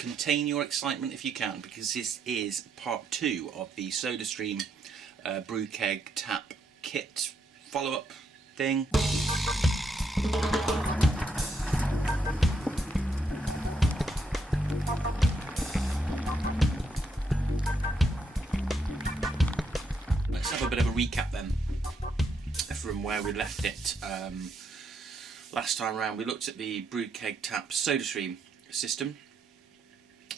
contain your excitement if you can, because this is part 2 of the Sodastream brew keg tap kit follow-up thing. Let's have a bit of a recap then from where we left it last time around. We looked at the brew keg tap Sodastream system,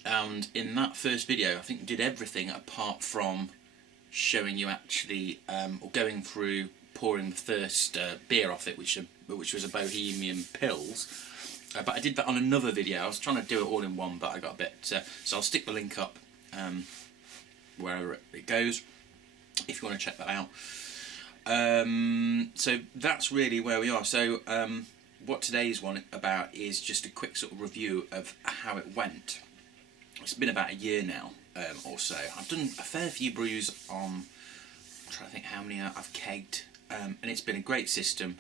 and in that first video I think we did everything apart from showing you actually or going through pouring the first beer off it, which was a Bohemian Pils. But I did that on another video. I was trying to do it all in one, but I got a bit so I'll stick the link up wherever it goes if you want to check that out. So that's really where we are. So what today's one about is just a quick sort of review of how it went. It's been about a year now or so. I've done a fair few brews on, I'm trying to think how many I've kegged, and it's been a great system,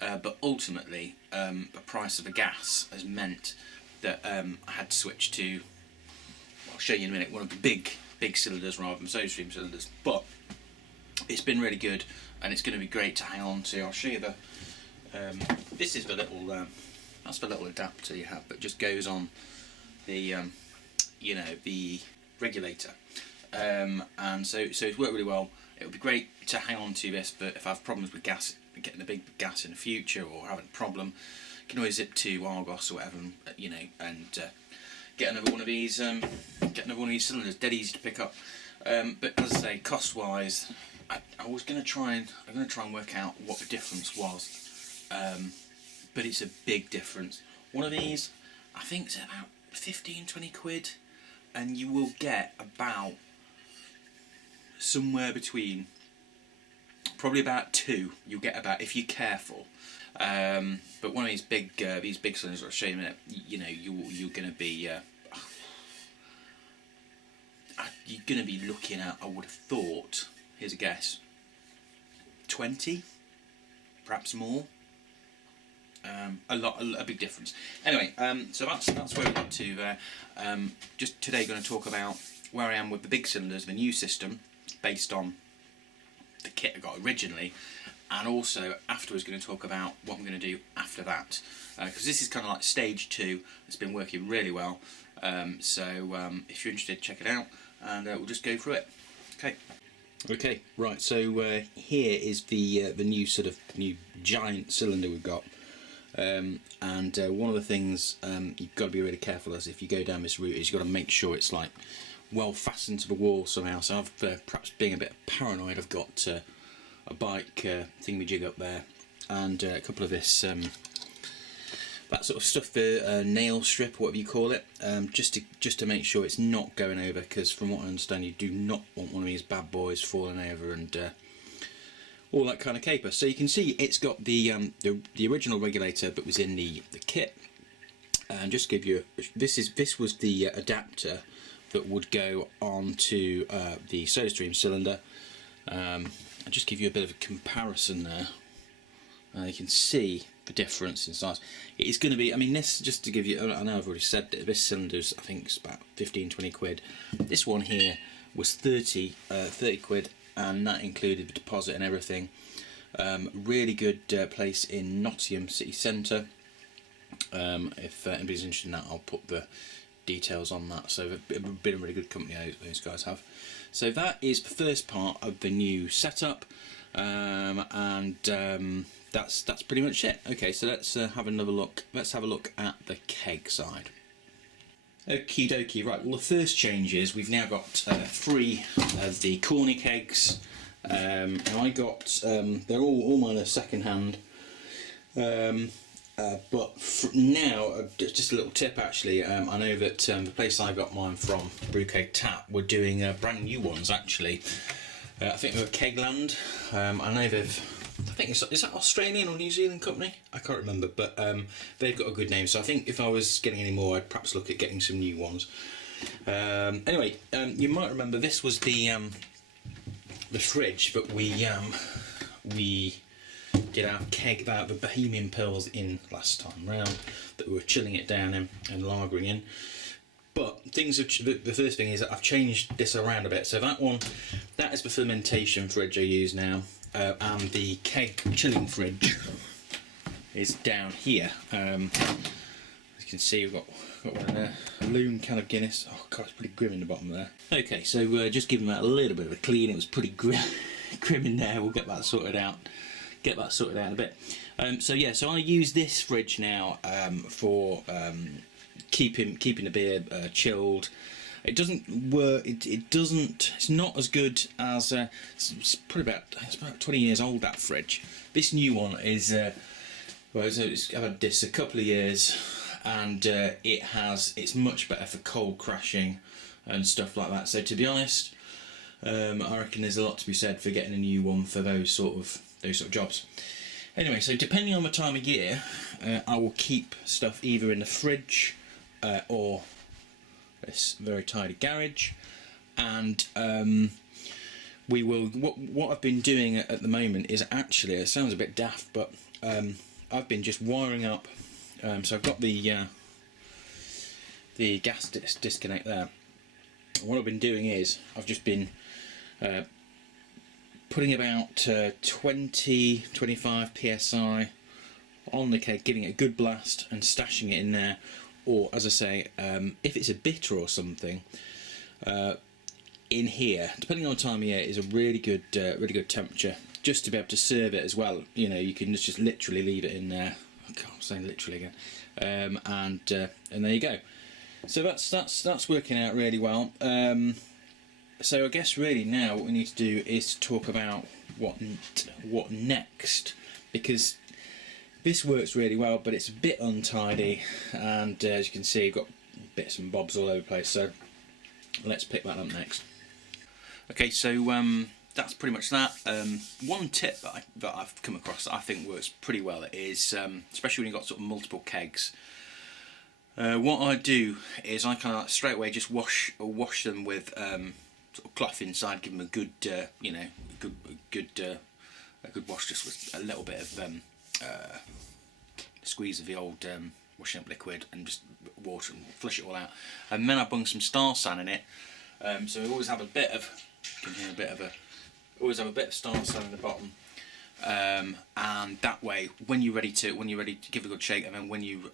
but ultimately the price of the gas has meant that I had to switch to, well, I'll show you in a minute, one of the big cylinders rather than Sodastream cylinders. But it's been really good, and it's going to be great to hang on to. I'll show you the this is the little that's the little adapter you have that just goes on the you know, the regulator, and so it's worked really well. It would be great to hang on to this, but if I have problems with gas, getting a big gas in the future, or having a problem, you can always zip to Argos or whatever, you know, and get another one of these cylinders. Dead easy to pick up. But as I say, cost wise, I was going to try and work out what the difference was. But it's a big difference. One of these, I think, is about 15-20 quid, and you will get about somewhere between, probably about 2. You'll get about, if you're careful. But one of these big cylinders, I'll show you in a minute. You know, you're going to be looking at, I would have thought, here's a guess, 20, perhaps more. A big difference. Anyway, so that's where we got to there. Just today, going to talk about where I am with the big cylinders, the new system, based on the kit I got originally, and also afterwards going to talk about what I'm going to do after that, because this is kind of like stage 2. It's been working really well. So if you're interested, check it out, and we'll just go through it. Okay, right. So here is the new giant cylinder we've got. And one of the things you've got to be really careful as if you go down this route is you've got to make sure it's like well fastened to the wall somehow. So I've perhaps being a bit paranoid, I've got a bike thingamajig up there, and a couple of this that sort of stuff, the nail strip, whatever you call it, just to make sure it's not going over, because from what I understand you do not want one of these bad boys falling over and all that kind of caper. So you can see it's got the original regulator that was in the kit, and just give you this was the adapter that would go onto the Sodastream cylinder. I'll just give you a bit of a comparison there. You can see the difference in size. It is going to be, I mean, this, just to give you, I know I've already said that this cylinder's, I think it's about 15-20 quid. This one here was 30 quid, and that included the deposit and everything. Really good place in Nottingham city centre. If anybody's interested in that, I'll put the details on that. So they've been a really good company, those guys have. So that is the first part of the new setup, and that's pretty much it. Okay, so let's have another look. Let's have a look at the keg side. Okie dokie, right, well the first change is we've now got 3 of the Corny kegs. And I got, they're all mine are second hand, but now, just a little tip actually, I know that the place I got mine from, Brew Keg Tap, were doing brand new ones actually. I think they were Kegland. I know I think is that Australian or New Zealand company? I can't remember, but they've got a good name. So I think if I was getting any more, I'd perhaps look at getting some new ones. Anyway, you might remember this was the fridge that we did our keg out the Bohemian Pils in last time round, that we were chilling it down in and lagering in. But things have, the first thing is that I've changed this around a bit. So that is the fermentation fridge I use now, and the keg chilling fridge is down here. As you can see, we've got one there, a loon can of Guinness. Oh god, it's pretty grim in the bottom there. Okay, so just giving that a little bit of a clean. It was pretty grim in there. We'll get that sorted out. In a bit. So yeah, so I use this fridge now for keeping the beer chilled. It doesn't work. It doesn't. It's not as good as. It's about 20 years old, that fridge. This new one is. Well, so I've had this a couple of years, and it's much better for cold crashing and stuff like that. So to be honest, I reckon there's a lot to be said for getting a new one for those sort of jobs. Anyway, so depending on the time of year, I will keep stuff either in the fridge or this very tidy garage, and we will. What I've been doing at the moment is actually, it sounds a bit daft, but I've been just wiring up. So I've got the gas disconnect there. What I've been doing is I've just been putting about 20-25 psi on the keg, giving it a good blast and stashing it in there. Or, as I say, if it's a bitter or something, in here, depending on the time of year, is a really good temperature just to be able to serve it as well. You know, you can just literally leave it in there. I'm saying literally again, and there you go. So that's working out really well. So I guess really now what we need to do is talk about what next, because this works really well, but it's a bit untidy, and as you can see, you've got bits and bobs all over the place. So let's pick that up next. Okay, so that's pretty much that. One tip that I've come across that I think works pretty well is, especially when you've got sort of multiple kegs. What I do is I kind of straight away just wash them with sort of cloth inside, give them a good, a good wash, just with a little bit of squeeze of the old washing up liquid and just water and flush it all out. And then I bung some Star San in it. So we always have a bit of, you can hear always have a bit of Star San in the bottom. And that way, when you're ready to give it a good shake, and then when you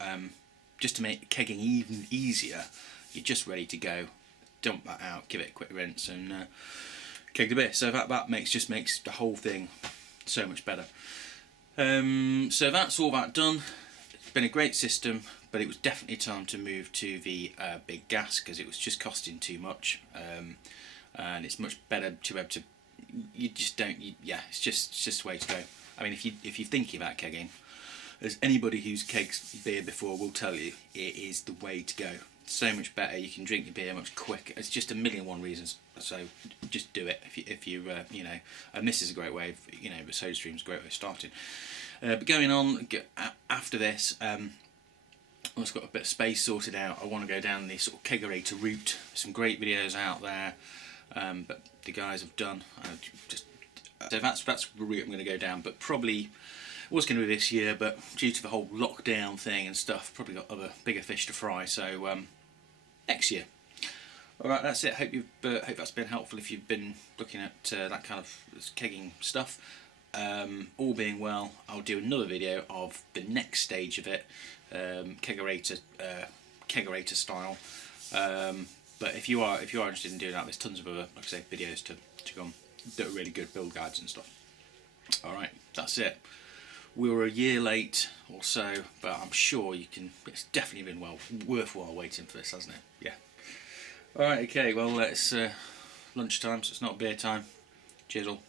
just to make kegging even easier, you're just ready to go. Dump that out, give it a quick rinse, and keg the beer. So that makes the whole thing so much better. So that's all that done. It's been a great system, but it was definitely time to move to the big gas, because it was just costing too much, and it's much better to be able to. You just don't. It's just the way to go. I mean, if you're thinking about kegging, as anybody who's kegged beer before will tell you, it is the way to go. So much better. You can drink your beer much quicker. It's just a million and one reasons. So just do it if you you know. And this is a great way. The Sodastream is a great way of starting. But going on after this, I've got a bit of space sorted out. I want to go down the sort of kegerator route. Some great videos out there, but the guys have done. So that's the route I'm going to go down. But probably was going to be this year, but due to the whole lockdown thing and stuff, probably got other bigger fish to fry. So next year. All right, that's it. Hope that's been helpful if you've been looking at that kind of kegging stuff. All being well, I'll do another video of the next stage of it, kegerator style. But if you are interested in doing that, there's tons of other, like I say, videos to come that are really good, build guides and stuff. All right, that's it. We were a year late or so, but I'm sure you can. It's definitely been worthwhile waiting for this, hasn't it? Yeah. All right. Okay. Well, it's lunchtime, so it's not beer time. Cheers all.